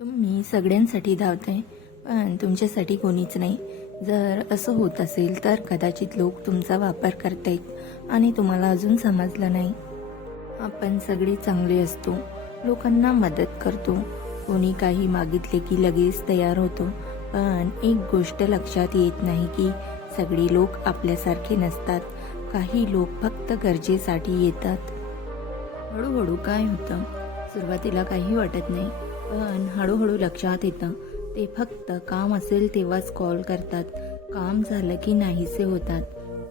तुम्ही सगळ्यांसाठी धावताय, पण तुमच्यासाठी कोणीच नाही. जर असं होत असेल तर कदाचित लोक तुमचा वापर करतायत आणि तुम्हाला अजून समजलं नाही. आपण सगळे चांगले असतो, लोकांना मदत करतो, कोणी काही मागितले की लगेच तयार होतो. पण एक गोष्ट लक्षात येत नाही की सगळे लोक आपल्यासारखे नसतात. काही लोक फक्त गरजेसाठी येतात. हळूहळू काय होतं, सुरुवातीला काही वाटत नाही, पण हळूहळू लक्षात येतं ते फक्त काम असेल तेव्हाच कॉल करतात. काम झालं की नाहीसे होतात,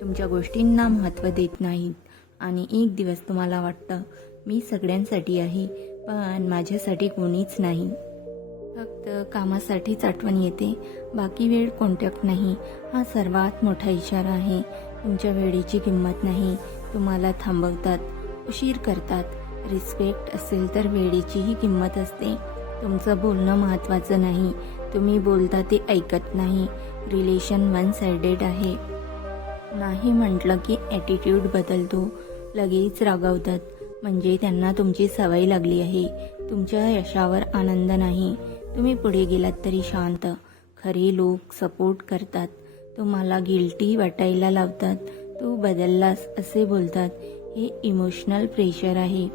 तुमच्या गोष्टींना महत्त्व देत नाहीत आणि एक दिवस तुम्हाला वाटतं मी सगळ्यांसाठी आहे, पण माझ्यासाठी कोणीच नाही. फक्त कामासाठीच आठवण येते, बाकी वेळ कॉन्टॅक्ट नाही. हा सर्वात मोठा इशारा आहे. तुमच्या वेळेची किंमत नाही. तुम्हाला थांबवतात, उशीर करतात. रिस्पेक्ट असेल तर वेळेचीही किंमत असते. तुमचं बोलणं महत्त्वाचं नाही, तुम्ही बोलता ते ऐकत नाही. रिलेशन वन साइडेड आहे. नाही म्हटलं की ॲटिट्यूड बदलतो, लगेच रागावतात. म्हणजे त्यांना तुमची सवय लागली आहे. तुमच्या यशावर आनंद नाही. तुम्ही पुढे गेलात तरी शांत. खरे लोक सपोर्ट करतात, तुम्हाला गिल्टी वाटायला लावतात. तू बदललास असे बोलतात. हे इमोशनल प्रेशर आहे.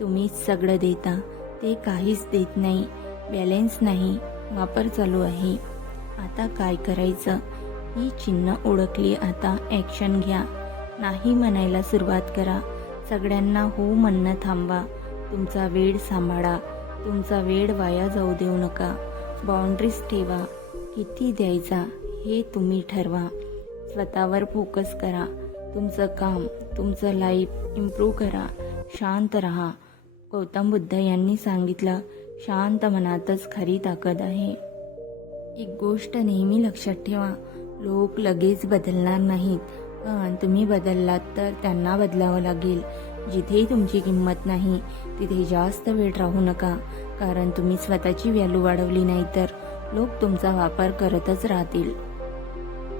तुम्हीच सगळं देता, ते काहीच देत नाही. बॅलेन्स नाही, वापर चालू आहे. आता काय करायचं? ही चिन्ह ओळखली, आता ॲक्शन घ्या. नाही म्हणायला सुरुवात करा. सगळ्यांना हो म्हणणं थांबवा. तुमचा वेळ सांभाळा. तुमचा वेळ वाया जाऊ देऊ नका. बाउंड्रीज ठेवा. किती द्यायचा हे तुम्ही ठरवा. स्वतःवर फोकस करा. तुमचं काम, तुमचं लाईफ इम्प्रूव्ह करा. शांत राहा. गौतम बुद्ध यांनी सांगितलं, शांत मनातच खरी ताकद आहे. एक गोष्ट नेहमी लक्षात ठेवा, लोक लगेच बदलणार नाहीत, पण तुम्ही बदललात तर त्यांना बदलावं लागेल. जिथे तुमची किंमत नाही तिथे जास्त वेळ राहू नका, कारण तुम्ही स्वतःची व्हॅल्यू वाढवली नाही तर लोक तुमचा वापर करतच राहतील.